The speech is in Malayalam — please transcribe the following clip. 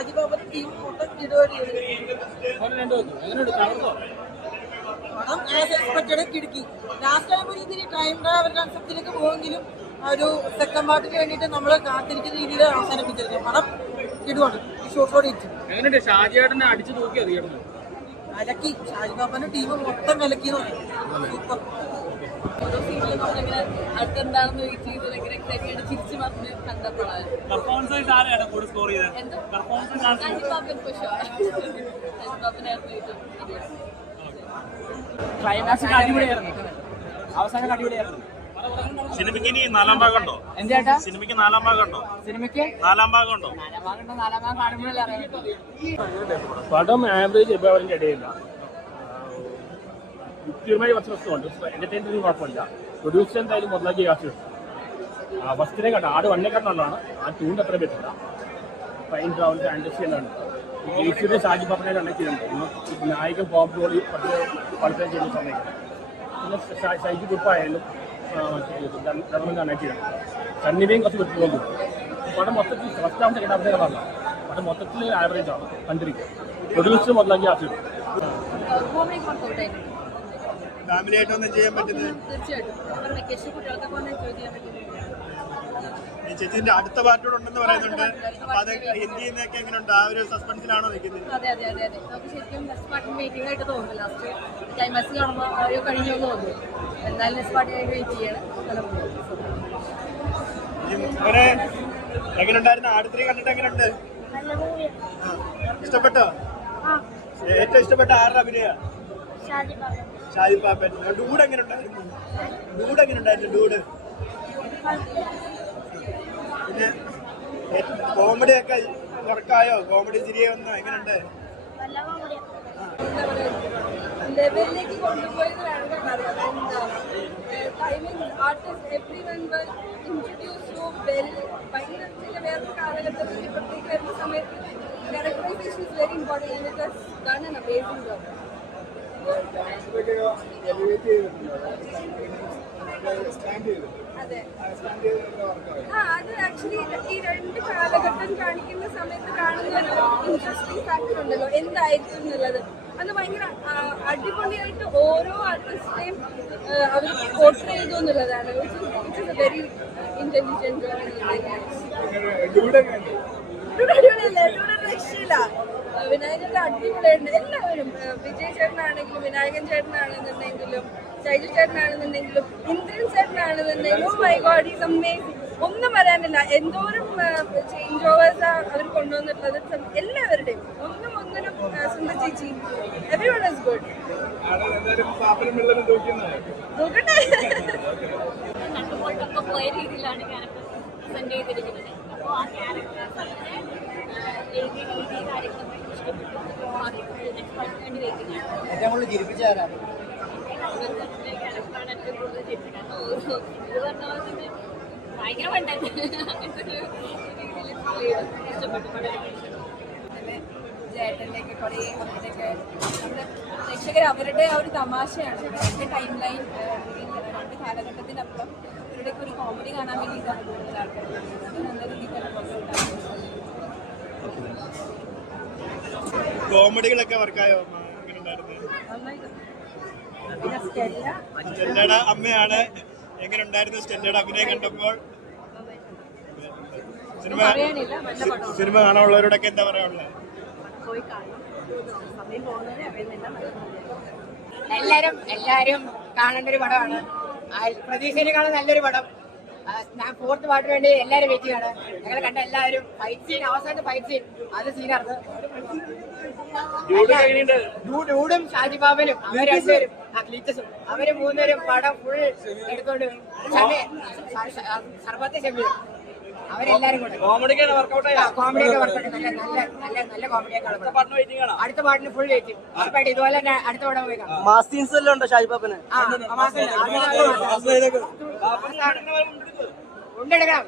ഷാജി ബാബുന്റെ ടീം മൊത്തം കിടുവടി പടം ആസ് എക്സ്പെക്റ്റഡ് കിടുക്കി. ലാസ്റ്റ് ആകുമ്പോൾ ഇതിൽ ടൈം ട്രാവൽ കൺസെപ്റ്റിലേക്ക് പോകുമെങ്കിലും ഒരു സെക്കൻഡ് പാർട്ടിന് വേണ്ടിയിട്ട് നമ്മൾ കാത്തിരിക്കുന്ന രീതിയിൽ അവസാനിപ്പിച്ചിരിക്കും. പടം കിടുവാണ്. ഷാജിയേട്ടനെ അടിച്ചു നോക്കിയോ തിയേറ്ററിൽ? അലക്കി. ഷാജി ബാബുന്റെ ടീം മൊത്തം വിലക്കി എന്ന് പറയും. സൂപ്പർ. ഓരോ സീനിലും നമ്മളിങ്ങനെ അടുത്തെന്താണെന്ന് വെയിറ്റ് ചെയ്ത് ഭയങ്കര എക്സൈറ്റഡ് ചിരിച്ചു പറഞ്ഞ് കണ്ടപ്പോഴാണ് അവസാനം അടിപൊളിയായിരുന്നു. സിനിമയ്ക്ക് ഇനി നാലാം ഭാഗം ഉണ്ടോ? സിനിമയ്ക്ക് നാലാം ഭാഗം ഉണ്ടോ? പടം ആവറേജ് എബോവറിന്റെ ഇടയില്ല. യുക്തിയുമായി കുറച്ച് പ്രശ്നമുണ്ട്. എന്റർടൈൻമെന്റിന് കുഴപ്പമില്ല. പ്രൊഡ്യൂസർ എന്തായാലും മുതലാക്കി കാശ് കിട്ടും. ഫസ്റ്റിനെ കണ്ട ആട് വണ്ണേക്കാട്ടുള്ളതാണ്. ആ ടൂണ്ട് അത്ര പറ്റില്ല. ട്രെയിൻ ട്രാവൽ ഫാന്റസി എന്നാണ്. ഈശ്വര ഷാജി പാപ്പനെ കണക്ട് ചെയ്യുന്നുണ്ട്. നായകൻ ബോബ് ജോളി പഠിത്തം ചെയ്യുന്ന സമയത്ത് പിന്നെ ഷൈജി കുപ്പായാലും കണക്ട് ചെയ്യണം. സണ്ണിനെയും കുറച്ച് വിട്ടുപോകുന്നു. പടം മൊത്തത്തിൽ ഫസ്റ്റ് ഹാഫ് സെക്കൻഡ് ഹാഫ് പറഞ്ഞ പടം മൊത്തത്തിൽ ആവറേജ് ആണ്. കണ്ടിരിക്കുക. പ്രൊഡ്യൂസർ മുതലാക്കി കാശ് കിട്ടും. ഫാമിലിയായിട്ടൊന്നും ചെയ്യാൻ പറ്റുന്നത് ചേച്ചിന്റെ അടുത്ത പാർട്ടിയോട് ഉണ്ടെന്ന് പറയുന്നുണ്ട്. അപ്പൊ അത് എന്ത് ചെയ്യുന്നതൊക്കെ എങ്ങനെയുണ്ട്? ആ ഒരു സസ്പെൻസിലാണോ നിൽക്കുന്നത്? അതെ നമുക്ക് ശരിക്കും നെക്സ്റ്റ് പാർട്ടി വെയിറ്റിംഗ് ആയിട്ട് തോന്നുന്നു. ലാസ്റ്റ് ക്ലൈമാക്സ് കാണുമ്പോൾ ആരോ കഴിഞ്ഞു തോന്നുന്നു. എന്തായാലും നെക്സ്റ്റ് പാർട്ടിയായിട്ട് വെയിറ്റ് ചെയ്യണം. എങ്ങനെയുണ്ടായിരുന്നു? ആടുത്തിരി കണ്ടിട്ട് എങ്ങനെയുണ്ട്? ഇഷ്ടപ്പെട്ടോ? ഏറ്റവും ഇഷ്ടപ്പെട്ട ആരുടെ അഭിനയ? ഷാജി പാപ്പൻ. ഡൂഡ് എങ്ങനെയുണ്ടായിരുന്നു? ഡൂഡ് പിന്നെ കോമഡി ഒക്കെ വർക്കായോ? കോമഡി ചിരിയെ വന്നോ? എങ്ങനെയുണ്ട്? ലെവലിലേക്ക് കൊണ്ടുപോയത് വേണമെന്ന് പറയാം. Artist everyone were introduce too well. ഭയങ്കര വേറൊരു കാലഘട്ടത്തിൽ ഇപ്പോഴത്തേക്ക് വരുന്ന സമയത്ത് characterisation is very important and it has done an amazing job. അതെ അത് ആക്ച്വലി ഈ രണ്ട് കാലഘട്ടം കാണിക്കുന്ന സമയത്ത് കാണുന്ന ഒരു ഇൻട്രസ്റ്റിംഗ് ഫാക്ടർ ഉണ്ടല്ലോ, എന്തായിരിക്കും എന്നുള്ളത്. അത് ഭയങ്കര അടിപൊളിയായിട്ട് ഓരോ ആർട്ടിസ്റ്റിനെയും അവർ പോർട്രേ ചെയ്തു എന്നുള്ളതാണ്. It is a very intelligent രക്ഷയില്ല. വിനായകന്റെ അടിപൊളിയുണ്ട്. എല്ലാവരും വിജയ് ചേട്ടനാണെങ്കിലും വിനായകൻ ചേട്ടനാണെന്നുണ്ടെങ്കിലും ശൈലു ചേട്ടനാണെന്നുണ്ടെങ്കിലും ഇന്ദ്രൻ ചേട്ടനാണെന്നുണ്ടെങ്കിലും മൈ ഗോഡ് ഈസ് അമേസിംഗ്. ഒന്നും പറയാനില്ല. എന്തോരം ചേഞ്ച് ഓവേഴ്സ് അവർ കൊണ്ടുവന്നിട്ടുള്ളത് എല്ലാവരുടെയും. ഒന്നിനും സുന്ദർ ചേച്ചി എവരി വൺ ഈസ് ഗുഡ്. പോയ രീതിയിലാണ് ക്യാരക്ടർ പ്രസന്റ് ചെയ്തിരിക്കുന്നത്. അപ്പോൾ ആ ക്യാരക്ടേഴ്സ് അങ്ങനെ എഴുതിയ രീതി കാര്യങ്ങളൊക്കെ ഇഷ്ടപ്പെട്ടു. വേണ്ടി വെക്കുന്നതാണ് ക്യാരക്ടറാണ് ഏറ്റവും കൂടുതൽ ചിരിപ്പിക്കുന്നത്. ഇത് പറഞ്ഞ പോലെ തന്നെ ഭയങ്കര പണ്ടായിട്ട് അങ്ങനത്തെ ഒരു രീതിയിൽ ഇഷ്ടപ്പെട്ടു. ചേട്ടൻ്റെയൊക്കെ കുറേ അങ്ങനെയൊക്കെ നമ്മുടെ പ്രേക്ഷകർ അവരുടെ ആ ഒരു തമാശയാണ്. രണ്ട് ടൈം ലൈൻ രണ്ട് കാലഘട്ടത്തിനപ്പുറം ഇവരുടെയൊക്കെ ഒരു കോമഡി കാണാൻ വേണ്ടിയിട്ടാണ് കൂടുതൽ ആൾക്കാർ. അത് നല്ല രീതിയിൽ തന്നെ പുറത്തുണ്ടാകും. കോമഡികളൊക്കെ വർക്കായോ? സ്റ്റെല്ലയുടെ അമ്മയാണ്. എങ്ങനെ ഉണ്ടായിരുന്നു സ്റ്റെല്ലയുടെ അഭിനയം കണ്ടപ്പോൾ? സിനിമ കാണാനുള്ളവരോടൊക്കെ എന്താ പറയാനുള്ളത്? എല്ലാരും കാണേണ്ട ഒരു പടമാണ്. പ്രതീക്ഷയിലേക്കാളും നല്ലൊരു പടം. ഞാൻ ഫോർത്ത് പാർട്ടിന് വേണ്ടി എല്ലാവരും വെയിറ്റിംഗ് ആണ്. ഞങ്ങൾ കണ്ട എല്ലാവരും ഫൈറ്റ് സീൻ, അവസാനത്തെ ഫൈറ്റ് സീൻ അത് സീനായിരുന്നു. ഡൂഡും ഷാജി ബാബനും അവർ രണ്ടുപേരും ക്ലീറ്റസും അവര് മൂന്നുപേരും പടം ഫുൾ എടുത്തോണ്ട് സർബത്ത് ഷെബിയും അവരെല്ലാരും കൂടെ കോമഡിയൊക്കെ വർക്കൗട്ട് നല്ല കോമഡിയൊക്കെ. അടുത്ത പാട്ടിന് ഫുൾ വെയിറ്റ്. ഉറപ്പായിട്ട് ഇതുപോലെ തന്നെ അടുത്ത പടം പോയി കാണാം. മാസ് സീൻസ് എല്ലാം ഉണ്ടോ ഷാജി പാപ്പന്? ഉണ്ടെടുക്കണം.